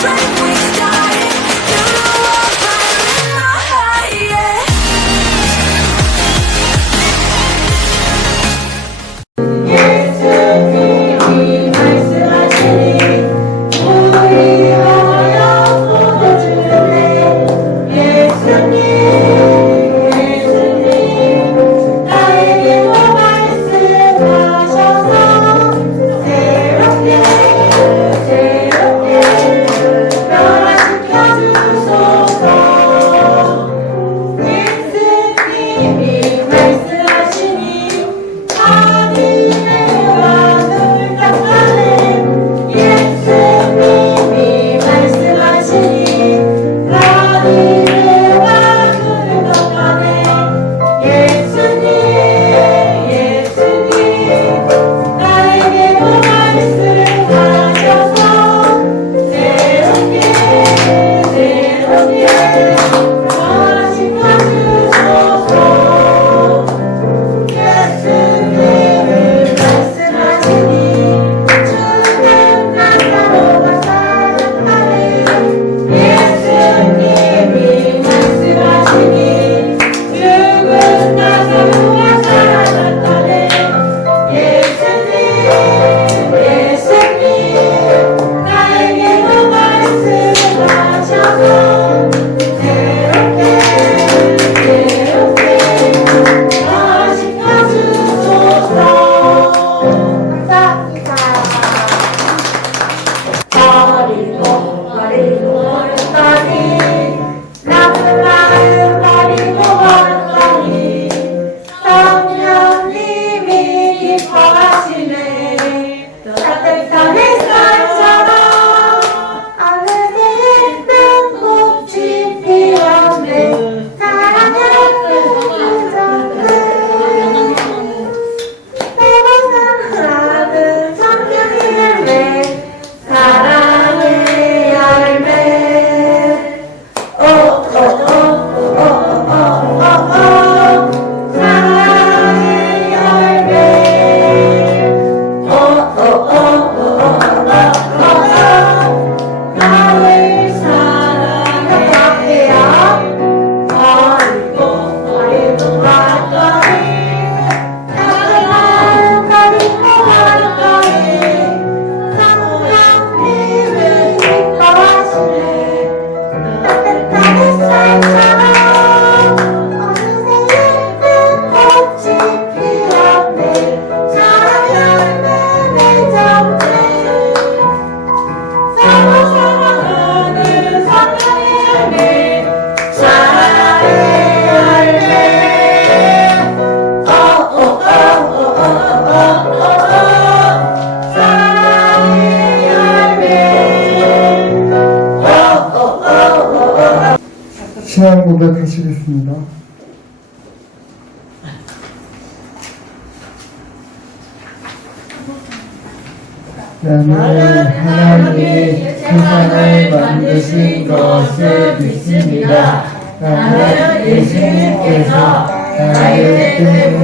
Don't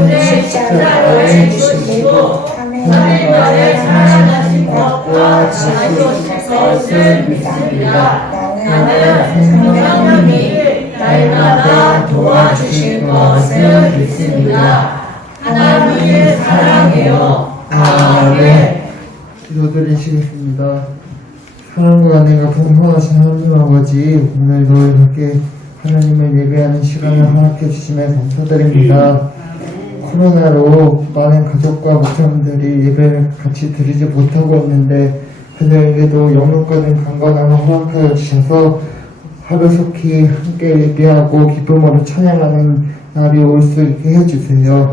때문에 십자가에 죽으시고 하나님의 사랑하신 것과 지키실 것을 믿습니다. 나는 성령님이 날마다 도와주실 것을 믿습니다. 하나님을 사랑해요. 아멘. 기도드리시겠습니다. 사랑과 은혜가 풍성하신 하나님 아버지, 오늘도 이렇게 하나님을 예배하는 시간을 허락해 주심에 감사드립니다. 코로나로 많은 가족과 목사님들이 예배를 같이 드리지 못하고 있는데 그들에게도 영혼과는 강건함을 허락하여 주셔서 하루속히 함께 예배하고 기쁨으로 찬양하는 날이 올 수 있게 해주세요.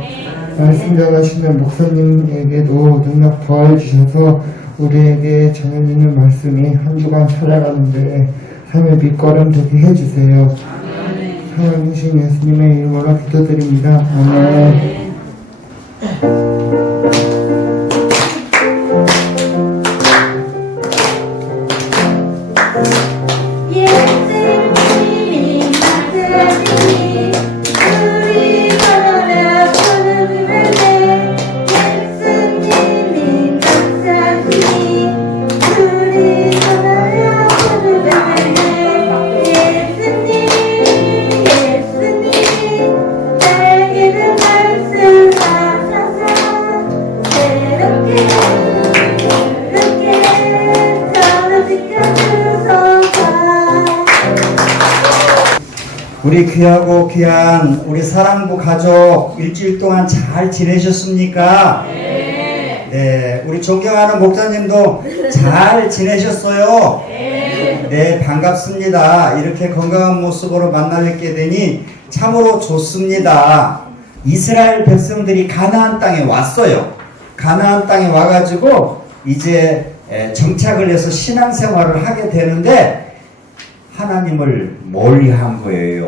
말씀 전하시는 목사님에게도 능력 더해 주셔서 우리에게 전해지는 말씀이 한 주간 살아가는데 삶의 밑거름 되게 해주세요. 사랑하신 예수님의 이름으로 기도드립니다. 아멘. Yeah. 귀하고 귀한 우리 사랑부 가족 일주일 동안 잘 지내셨습니까? 네. 우리 존경하는 목사님도 잘 지내셨어요? 네. 반갑습니다. 이렇게 건강한 모습으로 만나 뵙게 되니 참으로 좋습니다. 이스라엘 백성들이 가나안 땅에 왔어요. 가나안 땅에 와가지고 이제 에, 정착을 해서 신앙생활을 하게 되는데 하나님을 멀리한 거예요.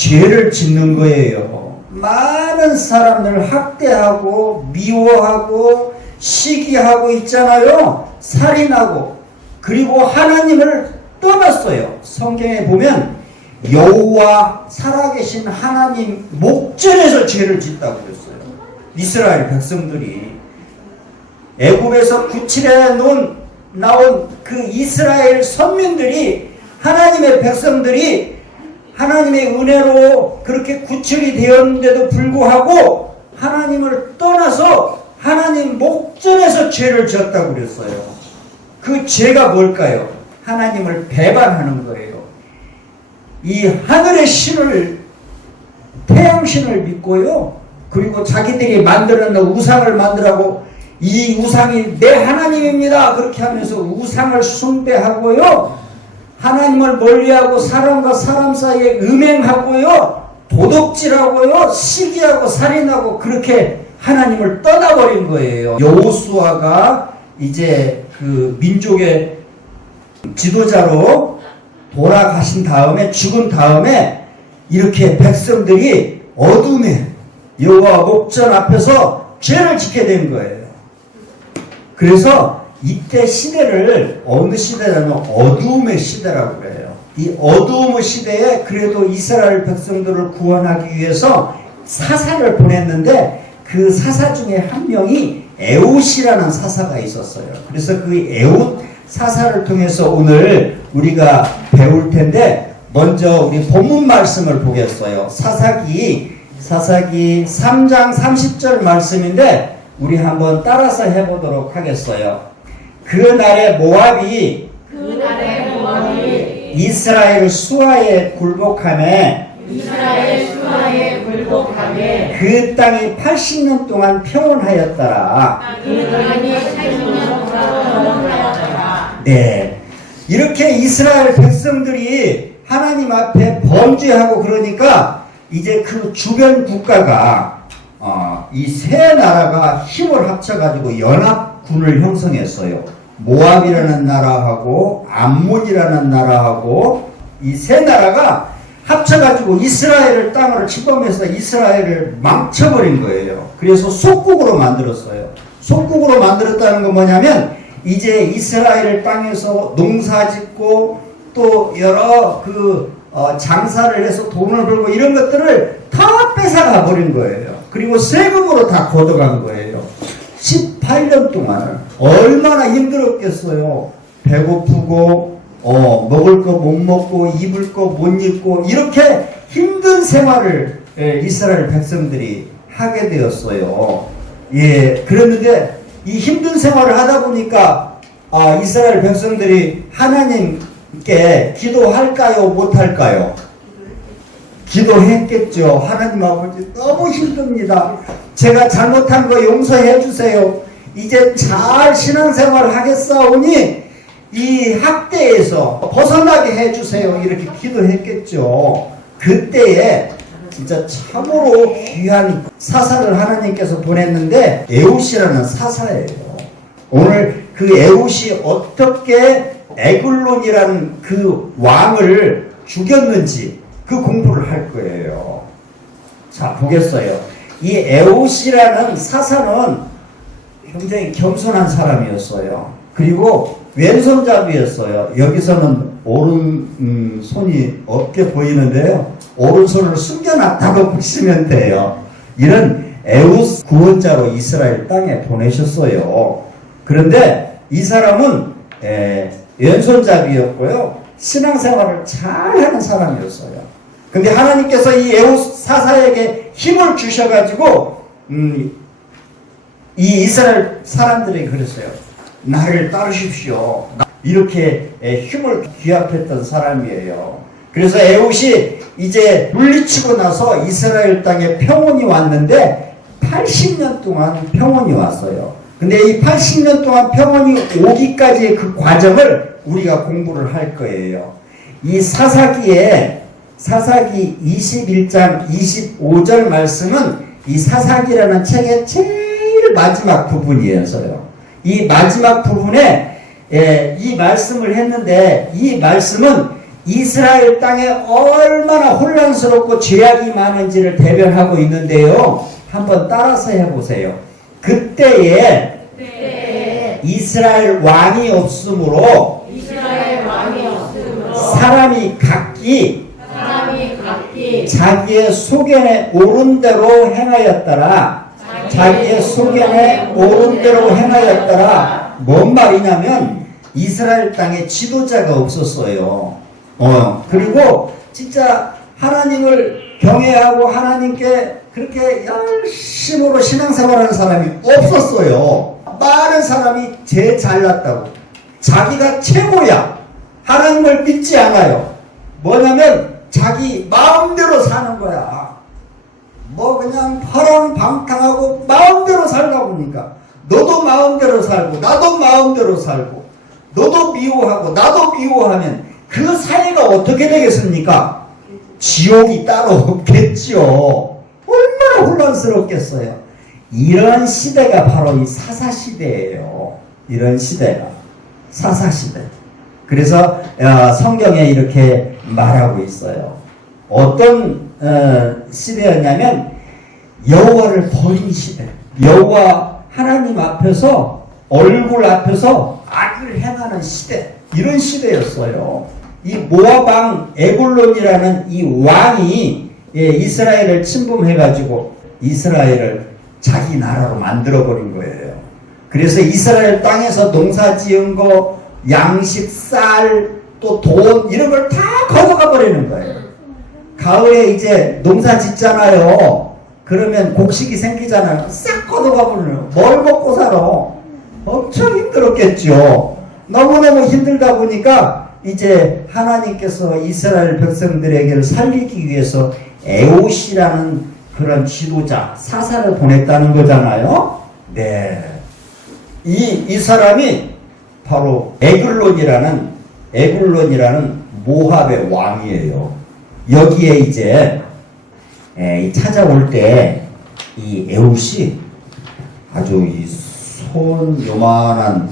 죄를 짓는 거예요. 많은 사람들을 학대하고 미워하고 시기하고 있잖아요. 살인하고 그리고 하나님을 떠났어요. 성경에 보면 여호와 살아계신 하나님 목전에서 죄를 짓다고 그랬어요. 이스라엘 백성들이 애굽에서 구칠해 놓은 나온 그 이스라엘 선민들이 하나님의 백성들이 하나님의 은혜로 그렇게 구출이 되었는데도 불구하고 하나님을 떠나서 하나님 목전에서 죄를 지었다고 그랬어요. 그 죄가 뭘까요? 하나님을 배반하는 거예요. 이 하늘의 신을 태양신을 믿고요. 그리고 자기들이 만들어 놓은 우상을 만들라고 이 우상이 내 하나님입니다. 그렇게 하면서 우상을 숭배하고요. 하나님을 멀리하고 사람과 사람 사이에 음행하고요. 도덕질하고요. 시기하고 살인하고 그렇게 하나님을 떠나버린 거예요. 여호수아가 이제 그 민족의 지도자로 돌아가신 다음에 죽은 다음에 이렇게 백성들이 어둠에 여호와 목전 앞에서 죄를 짓게 된 거예요. 그래서 이때 시대를 어느 시대냐면 어두움의 시대라고 그래요. 이 어두움의 시대에 그래도 이스라엘 백성들을 구원하기 위해서 사사를 보냈는데 그 사사 중에 한 명이 에웃이라는 사사가 있었어요. 그래서 그 에웃 사사를 통해서 오늘 우리가 배울 텐데 먼저 우리 본문 말씀을 보겠어요. 사사기 사사기 3장 30절 말씀인데 우리 한번 따라서 해보도록 하겠어요. 그 날에 모압이 그날의 모압이 이스라엘 수하에 굴복함에 이스라엘 수하에 굴복하게 그 땅이 80년 동안 평온하였더라. 그 땅이 80년 동안 평온하였더라. 네. 이렇게 이스라엘 백성들이 하나님 앞에 범죄하고 그러니까 이제 그 주변 국가가 어, 이 세 나라가 힘을 합쳐가지고 연합군을 형성했어요. 모압이라는 나라하고 암몬이라는 나라하고 이 세 나라가 합쳐가지고 이스라엘을 땅으로 침범해서 이스라엘을 망쳐버린 거예요. 그래서 속국으로 만들었어요. 속국으로 만들었다는 건 뭐냐면 이제 이스라엘 땅에서 농사짓고 또 여러 그 어, 장사를 해서 돈을 벌고 이런 것들을 다 뺏어가 버린 거예요. 그리고 세금으로 다 걷어간 거예요. 18년 동안을 얼마나 힘들었겠어요. 배고프고 어, 먹을 거 못 먹고 입을 거 못 입고 이렇게 힘든 생활을 예, 이스라엘 백성들이 하게 되었어요. 예, 그랬는데 이 힘든 생활을 하다 보니까 아, 이스라엘 백성들이 하나님께 기도할까요, 못할까요? 기도했겠죠. 하나님 아버지 너무 힘듭니다. 제가 잘못한 거 용서해 주세요. 이제 잘 신앙생활을 하겠사오니 이 학대에서 벗어나게 해 주세요. 이렇게 기도했겠죠. 그때에 진짜 참으로 귀한 사사를 하나님께서 보냈는데 에웃이라는 사사예요. 오늘 그 에웃이 어떻게 에글론이라는 그 왕을 죽였는지 그 공부를 할 거예요. 자, 보겠어요. 이 에웃이라는 사사는 굉장히 겸손한 사람이었어요. 그리고 왼손잡이였어요. 여기서는 오른 음, 손이 없게 보이는데요. 오른손을 숨겨놨다고 보시면 돼요. 이런 에웃 구원자로 이스라엘 땅에 보내셨어요. 그런데 이 사람은 에, 왼손잡이였고요. 신앙생활을 잘하는 사람이었어요. 근데 하나님께서 이 에웃 사사에게 힘을 주셔가지고 음, 이 이스라엘 사람들이 그랬어요. 나를 따르십시오. 이렇게 에, 힘을 기합했던 사람이에요. 그래서 에웃이 이제 물리치고 나서 이스라엘 땅에 평온이 왔는데 80년 동안 평온이 왔어요. 근데 이 80년 동안 평온이 오기까지의 그 과정을 우리가 공부를 할 거예요. 이 사사기에 사사기 21장 25절 말씀은 이 사사기라는 책의 제일 마지막 부분이어서요. 이 마지막 부분에 예, 이 말씀을 했는데 이 말씀은 이스라엘 땅에 얼마나 혼란스럽고 죄악이 많은지를 대변하고 있는데요. 한번 따라서 해보세요. 그때에 때 이스라엘 왕이 없으므로 이스라엘 왕이 없으므로 사람이 각기 자기의 소견에 옳은 대로 행하였더라. 자기의 소견에 옳은 대로 행하였더라. 뭔 말이냐면 이스라엘 땅에 지도자가 없었어요. 어 그리고 진짜 하나님을 경외하고 하나님께 그렇게 열심으로 신앙생활하는 사람이 없었어요. 많은 사람이 제일 잘났다고. 자기가 최고야. 하나님을 믿지 않아요. 뭐냐면 자기 마음대로 사는 거야. 뭐 그냥 파랑방탕하고 마음대로 살다 보니까 너도 마음대로 살고 나도 마음대로 살고 너도 미워하고 나도 미워하면 그 사이가 어떻게 되겠습니까? 지옥이 따로 없겠지요. 얼마나 혼란스럽겠어요. 이런 시대가 바로 이 사사 시대예요. 이런 시대가 사사 시대. 그래서 어, 성경에 이렇게 말하고 있어요. 어떤 어, 시대였냐면 여호와를 버린 시대. 여호와 하나님 앞에서 얼굴 앞에서 악을 행하는 시대. 이런 시대였어요. 이 모아방 에굴론이라는 이 왕이 예, 이스라엘을 침범해가지고 이스라엘을 자기 나라로 만들어 버린 거예요. 그래서 이스라엘 땅에서 농사 지은 거, 양식, 쌀, 또 돈, 이런 걸다 가져가 버리는 거예요. 가을에 이제 농사 짓잖아요. 그러면 곡식이 생기잖아요. 싹 걷어가 버려요. 뭘 먹고 살아? 엄청 힘들었겠죠. 너무너무 힘들다 보니까 이제 하나님께서 이스라엘 백성들에게 살리기 위해서 에오시라는 그런 지도자, 사사를 보냈다는 거잖아요. 네. 이, 이 사람이 바로 에글론이라는, 에글론이라는 모압의 왕이에요. 여기에 이제, 찾아올 때, 이 에웃이 아주 이 손 요만한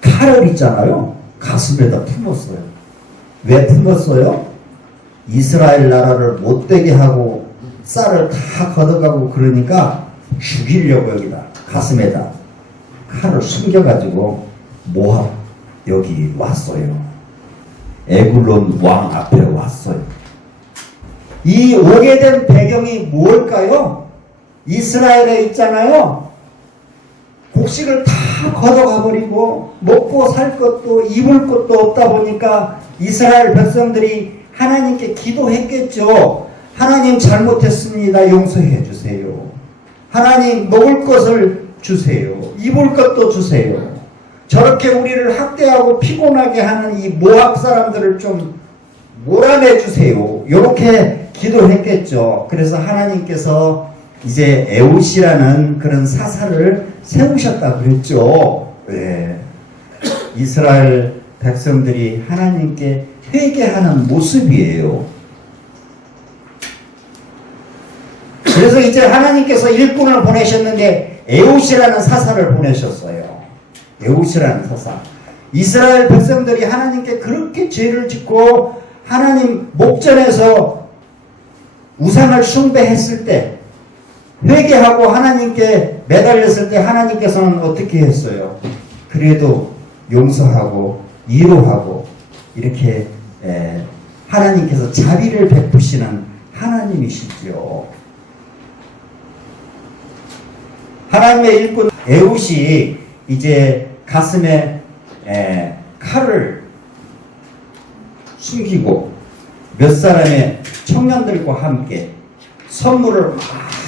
칼을 있잖아요. 가슴에다 품었어요. 왜 품었어요? 이스라엘 나라를 못되게 하고 쌀을 다 걷어가고 그러니까 죽이려고 여기다 가슴에다 칼을 숨겨가지고 모압 여기 왔어요. 에굴론 왕 앞에 왔어요. 이 오게 된 배경이 뭘까요? 이스라엘에 있잖아요. 곡식을 다 걷어가 버리고 먹고 살 것도 입을 것도 없다 보니까 이스라엘 백성들이 하나님께 기도했겠죠. 하나님 잘못했습니다. 용서해 주세요. 하나님 먹을 것을 주세요. 입을 것도 주세요. 저렇게 우리를 학대하고 피곤하게 하는 이 모압 사람들을 좀 몰아내 주세요. 이렇게 기도했겠죠. 그래서 하나님께서 이제 에웃이라는 그런 사사를 세우셨다 그랬죠. 예. 이스라엘 백성들이 하나님께 회개하는 모습이에요. 그래서 이제 하나님께서 일꾼을 보내셨는데 에웃이라는 사사를 보내셨어요. 에웃이라는 사사. 이스라엘 백성들이 하나님께 그렇게 죄를 짓고 하나님 목전에서 우상을 숭배했을 때 회개하고 하나님께 매달렸을 때 하나님께서는 어떻게 했어요? 그래도 용서하고 위로하고 이렇게 에, 하나님께서 자비를 베푸시는 하나님이시죠. 하나님의 일꾼 에웃이 이제 가슴에 에, 칼을 숨기고 몇 사람의 청년들과 함께 선물을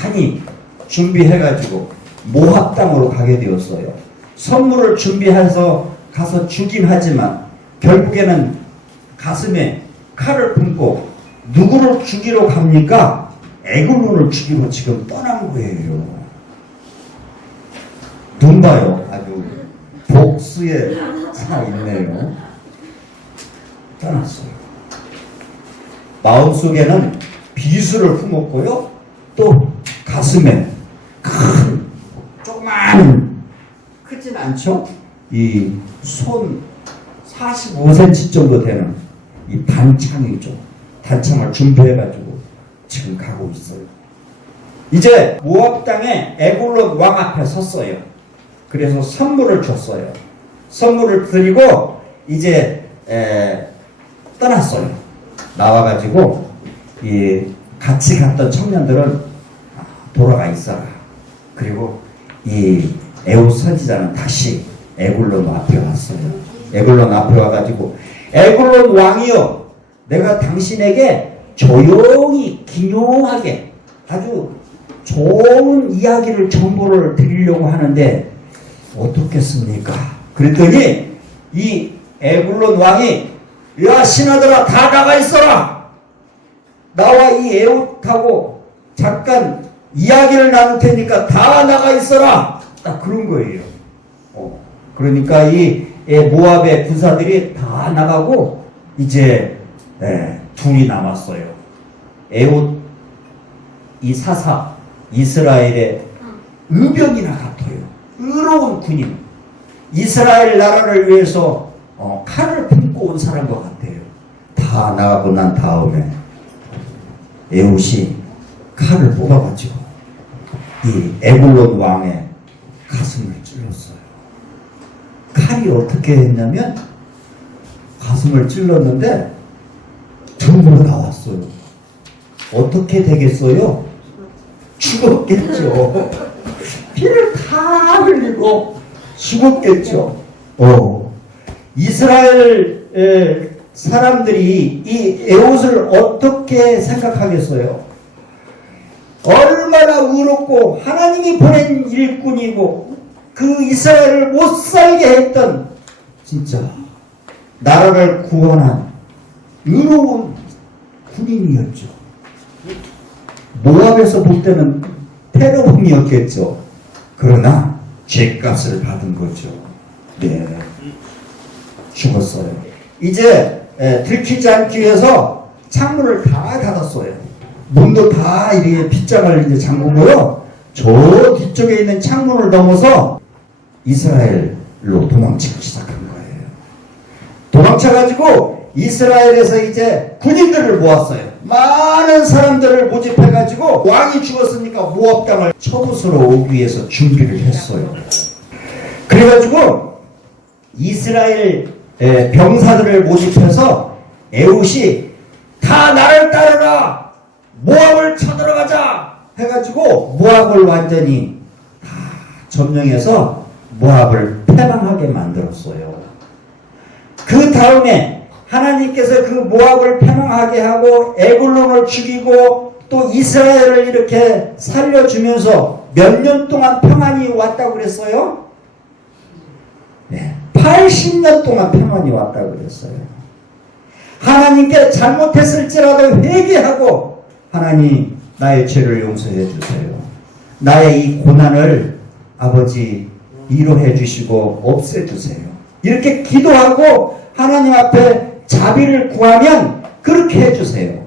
많이 준비해가지고 모압 땅으로 가게 되었어요. 선물을 준비해서 가서 주긴 하지만 결국에는 가슴에 칼을 품고 누구를 죽이러 갑니까? 애굽론을 죽이러 지금 떠난 거예요. 눈 봐요. 아주 복수에 차 있네요. 떠났어요. 마음속에는 비수를 품었고요. 또 가슴에 큰 조그만 크진 않죠? 이 손 45cm 정도 되는 이 단창이죠. 단창을 준비해가지고 지금 가고 있어요. 이제 모압 땅에 에골론 왕 앞에 섰어요. 그래서 선물을 줬어요. 선물을 드리고 이제 에, 떠났어요. 나와가지고 이 같이 갔던 청년들은 돌아가 있어라. 그리고 이 에우 선지자는 다시 에굴론 앞에 왔어요. 에굴론 앞에 와가지고 에굴론 왕이여, 내가 당신에게 조용히 기묘하게 아주 좋은 이야기를 정보를 드리려고 하는데 어떻겠습니까? 그랬더니 이 에굴론 왕이 야 신하들아 다 나가 있어라. 나와 이 에옷하고 잠깐 이야기를 나눌 테니까 다 나가 있어라. 딱 그런 거예요. 어, 그러니까 이 예, 모압의 군사들이 다 나가고 이제 예, 둘이 남았어요. 에옷 이 사사 이스라엘의 의병이나 같아요. 의로운 군인. 이스라엘 나라를 위해서 어, 칼을 품고 온 사람과 같아요. 다 나가고 난 다음에 에웃이 칼을 뽑아가지고 이 에굴론 왕의 가슴을 찔렀어요. 칼이 어떻게 했냐면 가슴을 찔렀는데 등으로 나왔어요. 어떻게 되겠어요? 죽었겠죠. 피를 다 흘리고 죽었겠죠. 어. 이스라엘 에, 사람들이 이 에옷을 어떻게 생각하겠어요? 얼마나 의롭고 하나님이 보낸 일꾼이고 그 이스라엘을 못 살게 했던 진짜 나라를 구원한 의로운 군인이었죠. 모압에서 볼 때는 테러범이었겠죠. 그러나 죄값을 받은 거죠. 네. 죽었어요. 이제 에, 들키지 않기 위해서 창문을 다 닫았어요. 문도 다 이렇게 빗장을 이제 잠그고요. 저 뒤쪽에 있는 창문을 넘어서 이스라엘로 도망치기 시작한 거예요. 도망쳐가지고 이스라엘에서 이제 군인들을 모았어요. 많은 사람들을 모집해가지고 왕이 죽었으니까 모압 땅을 쳐부수러 오기 위해서 준비를 했어요. 그래가지고 이스라엘 에, 병사들을 모집해서 에웃이 다 나를 따르라 모압을 쳐들어가자 해가지고 모압을 완전히 다 점령해서 모압을 패망하게 만들었어요. 그 다음에 하나님께서 그 모압을 패망하게 하고 에굴론을 죽이고 또 이스라엘을 이렇게 살려주면서 몇 년 동안 평안이 왔다고 그랬어요? 네. 80년 동안 평안이 왔다고 그랬어요. 하나님께 잘못했을지라도 회개하고 하나님 나의 죄를 용서해 주세요. 나의 이 고난을 아버지 위로해 주시고 없애 주세요. 이렇게 기도하고 하나님 앞에 자비를 구하면 그렇게 해 주세요.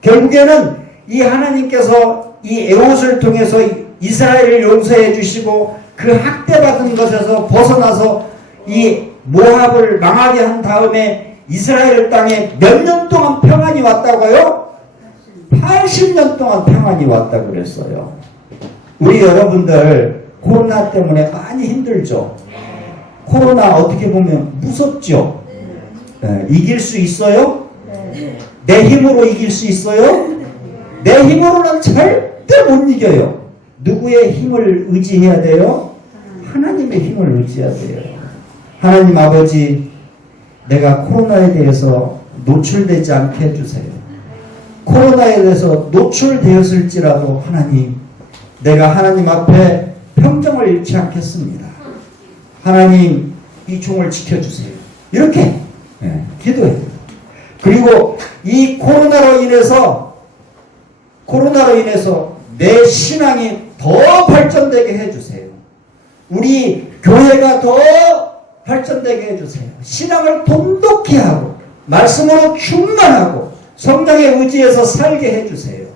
결국에는 이 하나님께서 이 에옷을 통해서 이스라엘을 용서해 주시고 그 학대받은 것에서 벗어나서 이 모압을 망하게 한 다음에 이스라엘 땅에 몇 년 동안 평안이 왔다고요? 80년 동안 평안이 왔다고 그랬어요. 우리 여러분들 코로나 때문에 많이 힘들죠? 코로나 어떻게 보면 무섭죠? 예, 이길 수 있어요? 내 힘으로 이길 수 있어요? 내 힘으로는 절대 못 이겨요. 누구의 힘을 의지해야 돼요? 하나님의 힘을 의지해야 돼요. 하나님 아버지, 내가 코로나에 대해서 노출되지 않게 해주세요. 코로나에 대해서 노출되었을지라도 하나님, 내가 하나님 앞에 평정을 잃지 않겠습니다. 하나님, 이 종을 지켜주세요. 이렇게 예, 기도해요. 그리고 이 코로나로 인해서 코로나로 인해서 내 신앙이 더 발전되게 해주세요. 우리 교회가 더 발전되게 해주세요. 신앙을 돈독히 하고 말씀으로 충만하고 성령의 의지에서 살게 해주세요.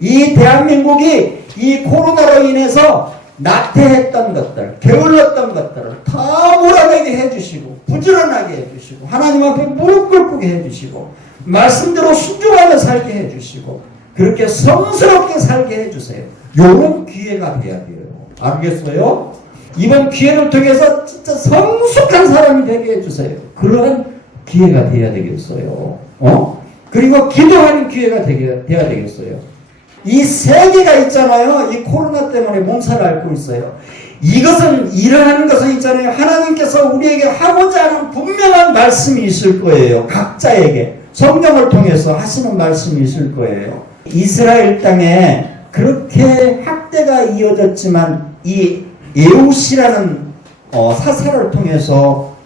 이 대한민국이 이 코로나로 인해서 나태했던 것들, 게을렀던 것들을 다 몰아내게 해주시고 부지런하게 해주시고 하나님 앞에 무릎 꿇게 해주시고 말씀대로 순종하며 살게 해주시고 그렇게 성스럽게 살게 해주세요. 요런 기회가 돼야 돼요. 알겠어요? 이번 기회를 통해서 진짜 성숙한 사람이 되게 해주세요. 그러한 기회가 돼야 되겠어요. 어? 그리고 기도하는 기회가 되게, 돼야 되겠어요. 이 세계가 있잖아요. 이 코로나 때문에 몸살을 앓고 있어요. 이것은 일어나는 것은 있잖아요. 하나님께서 우리에게 하고자 하는 분명한 말씀이 있을 거예요. 각자에게 성령을 통해서 하시는 말씀이 있을 거예요. 이스라엘 땅에 그렇게 학대가 이어졌지만 이 에우시라는 어, 사사를 통해서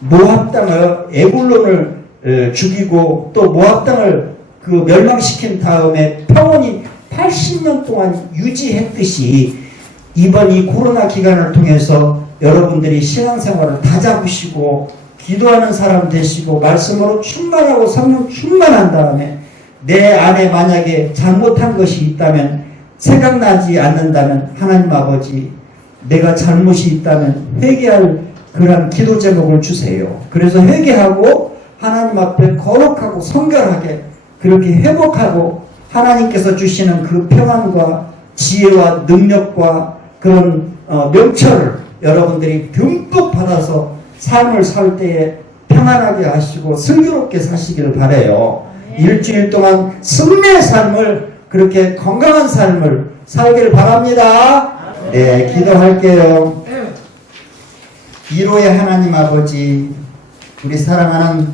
모압 땅을 에굴론을 에, 죽이고 또 모압 땅을 그 멸망시킨 다음에 평온이 80년 동안 유지했듯이 이번 이 코로나 기간을 통해서 여러분들이 신앙생활을 다 잡으시고 기도하는 사람 되시고 말씀으로 충만하고 성령 충만한 다음에 내 안에 만약에 잘못한 것이 있다면 생각나지 않는다면 하나님 아버지 내가 잘못이 있다면 회개할 그런 기도 제목을 주세요. 그래서 회개하고 하나님 앞에 거룩하고 성결하게 그렇게 회복하고 하나님께서 주시는 그 평안과 지혜와 능력과 그런 어, 명철을 여러분들이 듬뿍 받아서 삶을 살 때에 평안하게 하시고 슬기롭게 사시기를 바래요. 일주일 동안 승리의 삶을 그렇게 건강한 삶을 살기를 바랍니다. 네, 기도할게요. 이로의 하나님 아버지, 우리 사랑하는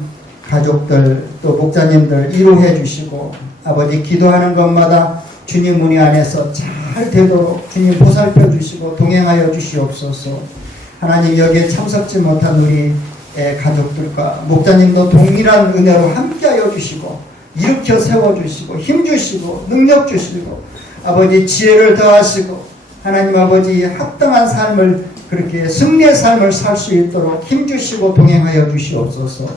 가족들 또 목자님들 이로해 주시고 아버지 기도하는 것마다 주님 문의 안에서 잘 되도록 주님 보살펴 주시고 동행하여 주시옵소서. 하나님 여기에 참석지 못한 우리 의 가족들과 목자님도 동일한 은혜로 함께하여 주시고 일으켜 세워 주시고 힘 주시고 능력 주시고 아버지 지혜를 더하시고 하나님 아버지 합당한 삶을 그렇게 승리의 삶을 살 수 있도록 힘 주시고 동행하여 주시옵소서.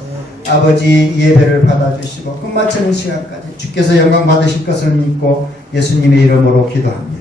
아버지 예배를 받아주시고 끝마치는 시간까지 주께서 영광 받으실 것을 믿고 예수님의 이름으로 기도합니다.